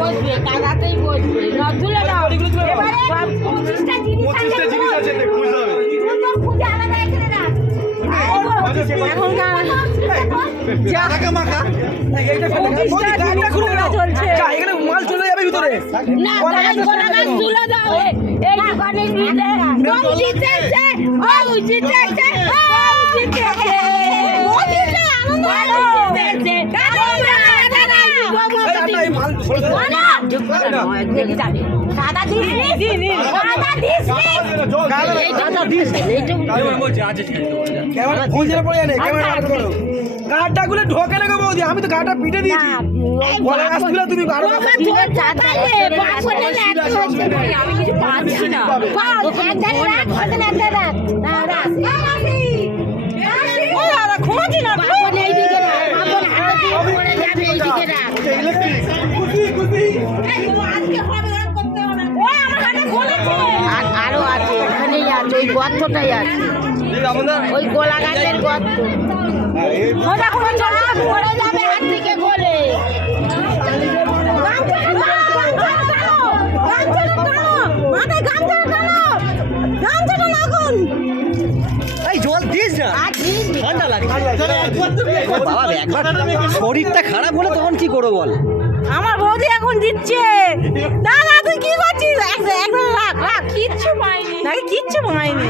বসবে কাদাতেই বসবে তুলে দাও এবারে 25টা জিনিস আছে খুঁজে আলাদা এখানে রাখ এখন এখানে মাল চলে যাবে ভিতরে না গাছ তুলে দাও এই দোকানের ভিতরে ও জিতেছে ও জিতেছে ও জিতেছে ও জিতেছে আনন্দ জিতেছে দাদা দিস গাড়টা গুলো ঢোকে না বৌদি আমি তো গাড়টা পিটে দিয়েছি তুমি আমি কিছু পাচ্ছি না আরো আছে এখানেই আছে ওই গর্তটাই আছে ওই গোলা গাছের গর্ত পড়ে যাবে হাত থেকে বলে জল দিস না ঠান্ডা লাগে বাবা একবার শরীরটা খারাপ হলে তখন কি করবো বল আমার বৌদি এখন দিচ্ছে দাদা তুই কি করছিস একদম রাখ রাখ কিচ্ছু পাইনি নাকি কিচ্ছু পাইনি